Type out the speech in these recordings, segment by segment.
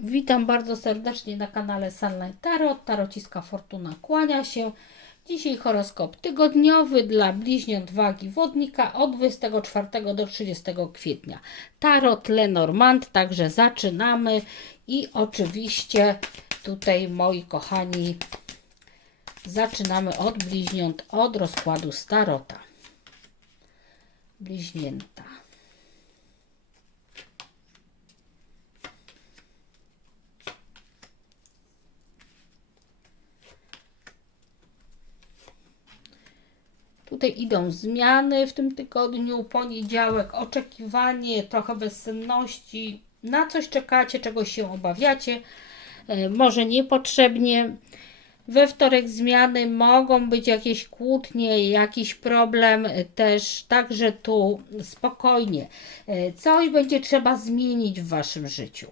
Witam bardzo serdecznie na kanale Sunlight Tarot. Tarociska Fortuna kłania się. Dzisiaj horoskop tygodniowy dla bliźniąt wagi wodnika od 24 do 30 kwietnia. Tarot Lenormand, także zaczynamy i oczywiście tutaj moi kochani zaczynamy od bliźniąt, od rozkładu Starota. Bliźnięta. Idą zmiany w tym tygodniu, poniedziałek, oczekiwanie, trochę bezsenności, na coś czekacie, czegoś się obawiacie, e, może niepotrzebnie. We wtorek zmiany mogą być jakieś kłótnie, jakiś problem e, też, także tu spokojnie. E, Coś będzie trzeba zmienić w waszym życiu.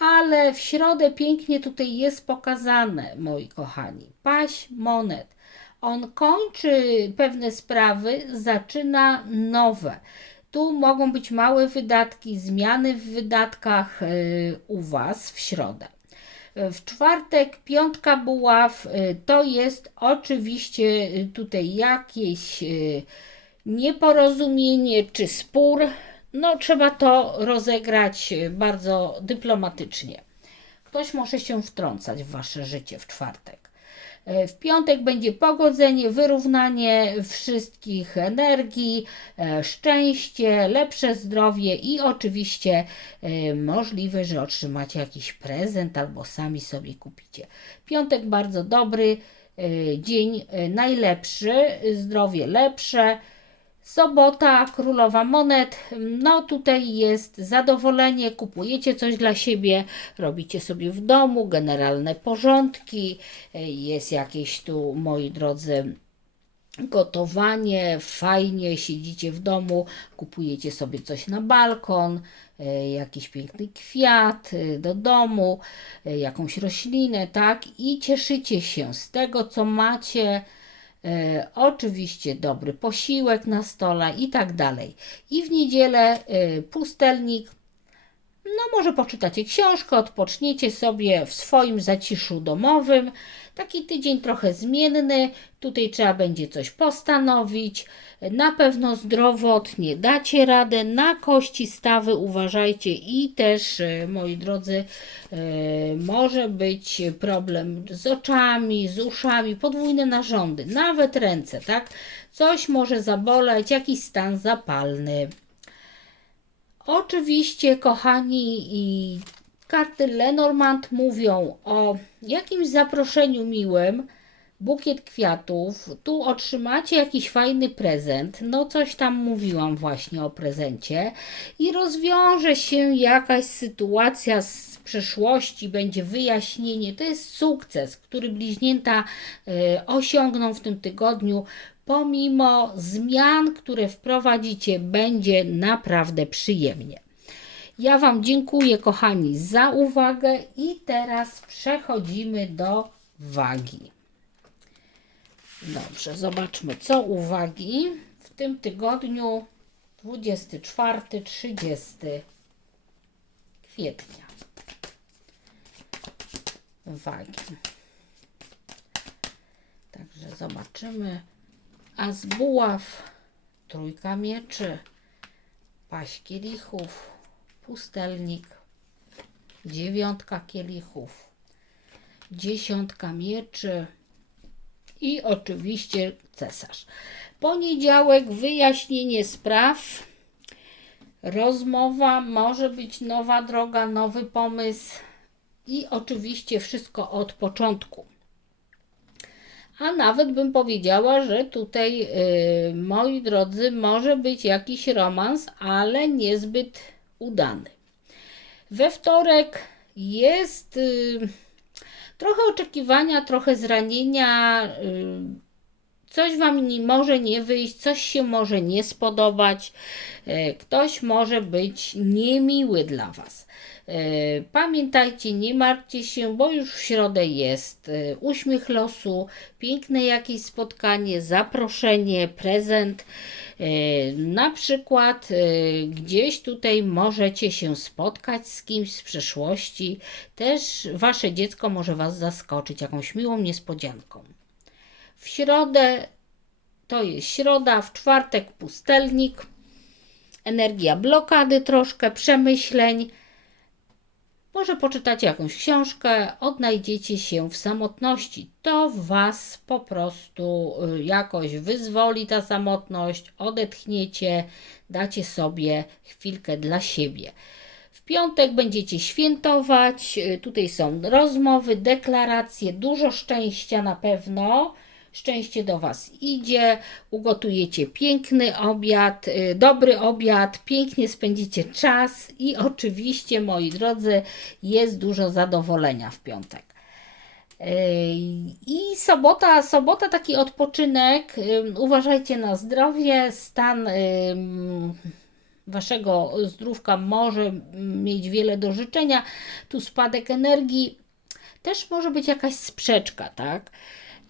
Ale w środę pięknie tutaj jest pokazane, moi kochani, paś monet. On kończy pewne sprawy, zaczyna nowe. Tu mogą być małe wydatki, zmiany w wydatkach y, u Was w środę. W czwartek piątka buław y, to jest oczywiście tutaj jakieś nieporozumienie czy spór. No, trzeba to rozegrać bardzo dyplomatycznie. Ktoś może się wtrącać w Wasze życie w czwartek. E, W piątek będzie pogodzenie, wyrównanie wszystkich energii, e, szczęście, lepsze zdrowie i oczywiście e, możliwe, że otrzymacie jakiś prezent albo sami sobie kupicie. Piątek bardzo dobry, dzień najlepszy, zdrowie lepsze. Sobota, królowa monet. No tutaj jest zadowolenie, kupujecie coś dla siebie, robicie sobie w domu, generalne porządki. Jest jakieś tu, moi drodzy, gotowanie, fajnie, siedzicie w domu, kupujecie sobie coś na balkon, e, jakiś piękny kwiat e, do domu, e, jakąś roślinę, tak? I cieszycie się z tego, co macie. E, oczywiście dobry posiłek na stole i tak dalej. I w niedzielę e, pustelnik. No, może poczytacie książkę, odpoczniecie sobie w swoim zaciszu domowym. Taki tydzień trochę zmienny. Tutaj trzeba będzie coś postanowić. Na pewno zdrowotnie dacie radę. Na kości stawy uważajcie i też, e, moi drodzy, e, może być problem z oczami, z uszami, podwójne narządy, nawet ręce, tak? Coś może zaboleć, jakiś stan zapalny. Oczywiście, kochani, i karty Lenormand mówią o jakimś zaproszeniu miłym, bukiet kwiatów. Tu otrzymacie jakiś fajny prezent. No, coś tam mówiłam właśnie o prezencie. I rozwiąże się jakaś sytuacja z przeszłości, będzie wyjaśnienie. To jest sukces, który bliźnięta e, osiągną w tym tygodniu. Pomimo zmian, które wprowadzicie, będzie naprawdę przyjemnie. Ja Wam dziękuję, kochani, za uwagę i teraz przechodzimy do wagi. Dobrze, zobaczmy, co uwagi w tym tygodniu 24-30 kwietnia. Wagi. Także zobaczymy. A z buław, trójka mieczy, paść kielichów, pustelnik, dziewiątka kielichów, dziesiątka mieczy. I oczywiście cesarz. Poniedziałek, wyjaśnienie spraw, rozmowa, może być nowa droga, nowy pomysł i oczywiście wszystko od początku. A nawet bym powiedziała, że tutaj, yy, moi drodzy, może być jakiś romans, ale niezbyt udany. We wtorek jest yy, trochę oczekiwania, trochę zranienia, yy, Coś Wam nie, może nie wyjść, coś się może nie spodobać, e, ktoś może być niemiły dla Was. E, Pamiętajcie, nie martwcie się, bo już w środę jest e, uśmiech losu, piękne jakieś spotkanie, zaproszenie, prezent. Na przykład gdzieś tutaj możecie się spotkać z kimś z przeszłości. Też Wasze dziecko może Was zaskoczyć jakąś miłą niespodzianką. W środę to jest środa, w czwartek pustelnik, energia blokady troszkę, przemyśleń. Może poczytacie jakąś książkę, odnajdziecie się w samotności. To Was po prostu y, jakoś wyzwoli ta samotność, odetchniecie, dacie sobie chwilkę dla siebie. W piątek będziecie świętować. y, Tutaj są rozmowy, deklaracje, dużo szczęścia na pewno. Szczęście do Was idzie, ugotujecie piękny obiad, y, dobry obiad, pięknie spędzicie czas i oczywiście, moi drodzy, jest dużo zadowolenia w piątek. Yy, I sobota, sobota taki odpoczynek. Ym, Uważajcie na zdrowie, stan waszego zdrówka może mieć wiele do życzenia. Tu spadek energii, też może być jakaś sprzeczka, tak?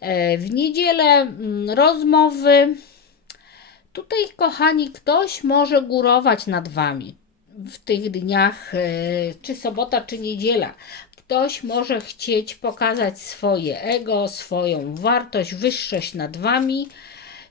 E, W niedzielę mm, rozmowy. Tutaj, kochani, ktoś może górować nad wami w tych dniach, e, czy sobota, czy niedziela. Ktoś może chcieć pokazać swoje ego, swoją wartość, wyższość nad wami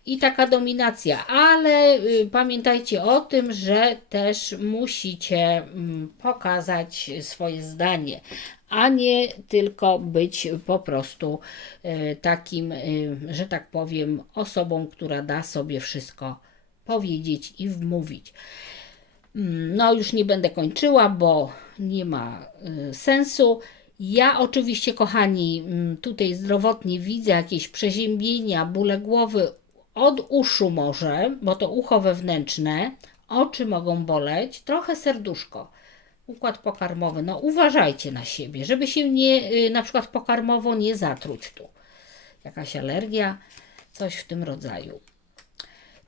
i taka dominacja, ale y, pamiętajcie o tym, że też musicie mm, pokazać swoje zdanie, a nie tylko być po prostu y, takim, y, że tak powiem, osobą, która da sobie wszystko powiedzieć i wmówić. Mm, No, już nie będę kończyła, bo nie ma y, sensu. Ja oczywiście, kochani, mm, tutaj zdrowotnie widzę jakieś przeziębienia, bóle głowy od uszu może, bo to ucho wewnętrzne, oczy mogą boleć, trochę serduszko, układ pokarmowy. No uważajcie na siebie, żeby się nie, y, na przykład pokarmowo nie zatruć tu. Jakaś alergia, coś w tym rodzaju.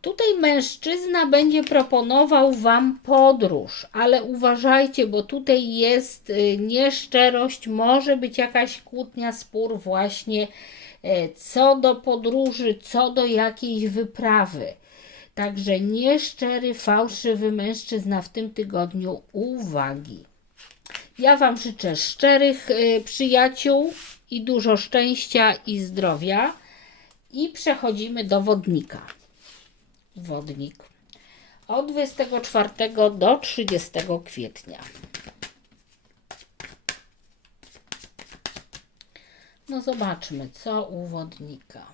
Tutaj mężczyzna będzie proponował Wam podróż, ale uważajcie, bo tutaj jest y, nieszczerość, może być jakaś kłótnia, spór właśnie e, co do podróży, co do jakiejś wyprawy. Także nieszczery, fałszywy mężczyzna w tym tygodniu uwagi. Ja Wam życzę szczerych y, przyjaciół i dużo szczęścia i zdrowia. I przechodzimy do wodnika wodnik od 24 do 30 kwietnia. No zobaczmy, co u wodnika.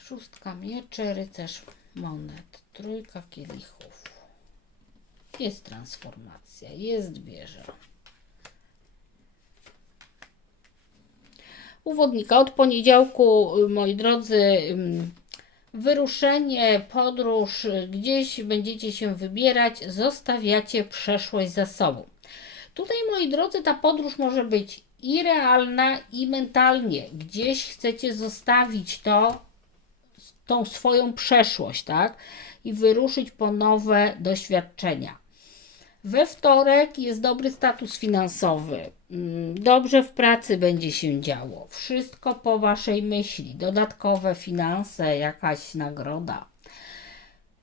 Szóstka mieczy, rycerz monet, trójka kielichów. Jest transformacja, jest wieża. U wodnika od poniedziałku, y, moi drodzy, wyruszenie, podróż, y, gdzieś będziecie się wybierać, zostawiacie przeszłość za sobą. Tutaj, moi drodzy, ta podróż może być i realna, i mentalnie. Gdzieś chcecie zostawić to, tą swoją przeszłość, tak? I wyruszyć po nowe doświadczenia. We wtorek jest dobry status finansowy. Mm, Dobrze w pracy będzie się działo. Wszystko po Waszej myśli. Dodatkowe finanse, jakaś nagroda,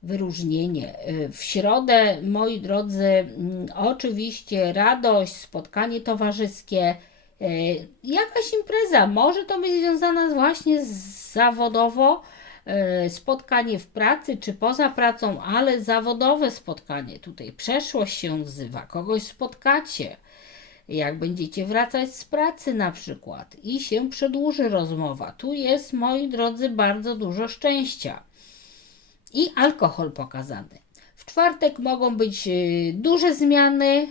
wyróżnienie. Y, W środę, moi drodzy, mm, oczywiście radość, spotkanie towarzyskie, y, jakaś impreza. Może to być związana właśnie z zawodowo, spotkanie w pracy czy poza pracą, ale zawodowe spotkanie. Tutaj przeszłość się wzywa, kogoś spotkacie jak będziecie wracać z pracy na przykład i się przedłuży rozmowa. Tu jest, moi drodzy, bardzo dużo szczęścia. I alkohol pokazany. W czwartek mogą być y, duże zmiany,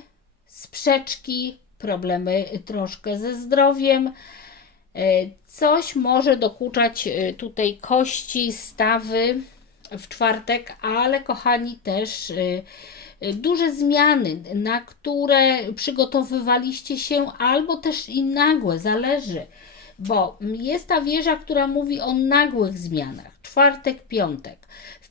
sprzeczki, problemy troszkę ze zdrowiem. Y, Coś może dokuczać y, tutaj kości, stawy w czwartek, ale kochani też y, duże zmiany, na które przygotowywaliście się, albo też i nagłe, zależy. bo jest ta wieża, która mówi o nagłych zmianach. Czwartek, piątek.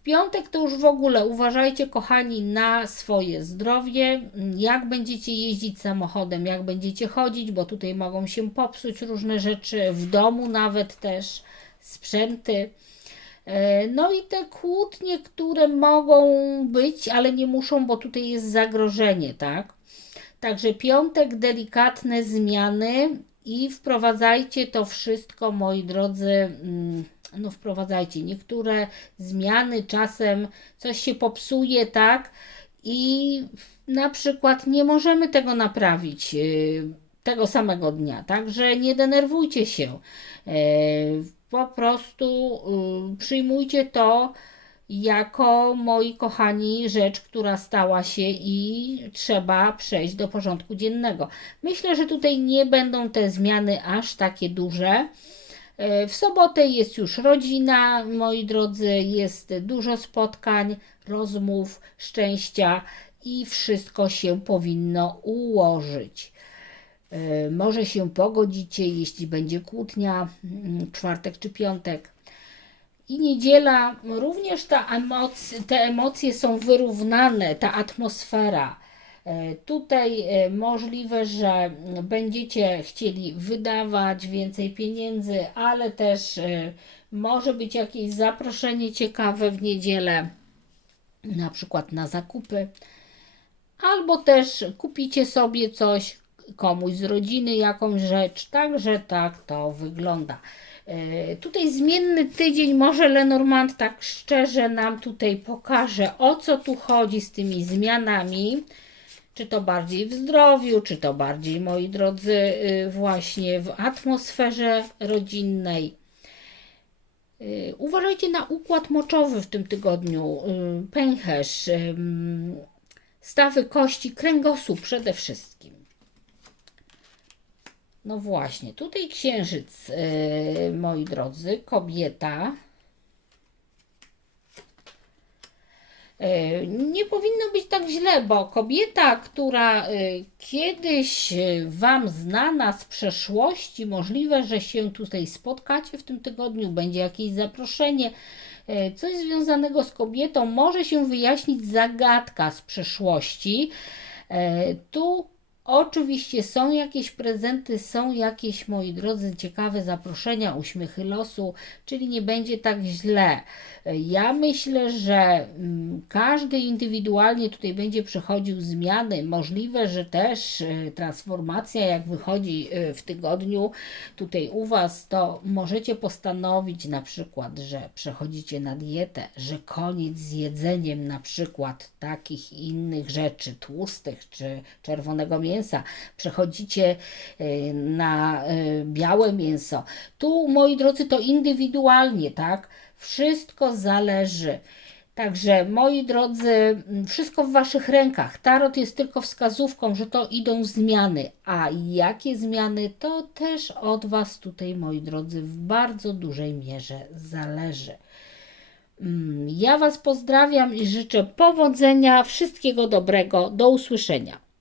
Piątek to już w ogóle uważajcie, kochani, na swoje zdrowie. Jak będziecie jeździć samochodem, jak będziecie chodzić, bo tutaj mogą się popsuć różne rzeczy, w domu nawet też sprzęty. E, No i te kłótnie, które mogą być, ale nie muszą, bo tutaj jest zagrożenie, tak? Także piątek, delikatne zmiany i wprowadzajcie to wszystko, moi drodzy. No, wprowadzajcie niektóre zmiany, czasem coś się popsuje, tak? I na przykład nie możemy tego naprawić yy, tego samego dnia, także nie denerwujcie się. Yy, Po prostu yy, przyjmujcie to jako, moi kochani, rzecz, która stała się i trzeba przejść do porządku dziennego. Myślę, że tutaj nie będą te zmiany aż takie duże. E, W sobotę jest już rodzina, moi drodzy, jest dużo spotkań, rozmów, szczęścia i wszystko się powinno ułożyć. E, Może się pogodzicie, jeśli będzie kłótnia, mm, czwartek czy piątek. I niedziela, również ta emoc- te emocje są wyrównane, ta atmosfera. E, Tutaj e, możliwe, że będziecie chcieli wydawać więcej pieniędzy, ale też e, może być jakieś zaproszenie ciekawe w niedzielę, na przykład na zakupy, albo też kupicie sobie coś komuś z rodziny, jakąś rzecz. Także tak to wygląda. Tutaj zmienny tydzień, może Lenormand tak szczerze nam tutaj pokaże, o co tu chodzi z tymi zmianami. Czy to bardziej w zdrowiu, czy to bardziej, moi drodzy, y, właśnie w atmosferze rodzinnej. Y, Uważajcie na układ moczowy w tym tygodniu, y, pęcherz, stawy kości, kręgosłup przede wszystkim. No właśnie, tutaj księżyc, moi drodzy, kobieta. Nie powinno być tak źle, bo kobieta, która yy, kiedyś yy, Wam znana z przeszłości, możliwe, że się tutaj spotkacie w tym tygodniu, będzie jakieś zaproszenie, coś związanego z kobietą, może się wyjaśnić zagadka z przeszłości. Tu Oczywiście są jakieś prezenty, są jakieś, moi drodzy, ciekawe zaproszenia, uśmiechy losu, czyli nie będzie tak źle. Ja myślę, że mm, każdy indywidualnie tutaj będzie przechodził zmiany. Możliwe, że też e, transformacja, jak wychodzi e, w tygodniu tutaj u Was, to możecie postanowić na przykład, że przechodzicie na dietę, że koniec z jedzeniem na przykład takich innych rzeczy, tłustych czy czerwonego mięsa, przechodzicie e, na e, białe mięso. Tu, moi drodzy, to indywidualnie, tak? Wszystko zależy. Także, moi drodzy, m, wszystko w Waszych rękach. Tarot jest tylko wskazówką, że to idą zmiany. A jakie zmiany, to też od Was tutaj, moi drodzy, w bardzo dużej mierze zależy. Mm, Ja Was pozdrawiam i życzę powodzenia, wszystkiego dobrego. Do usłyszenia.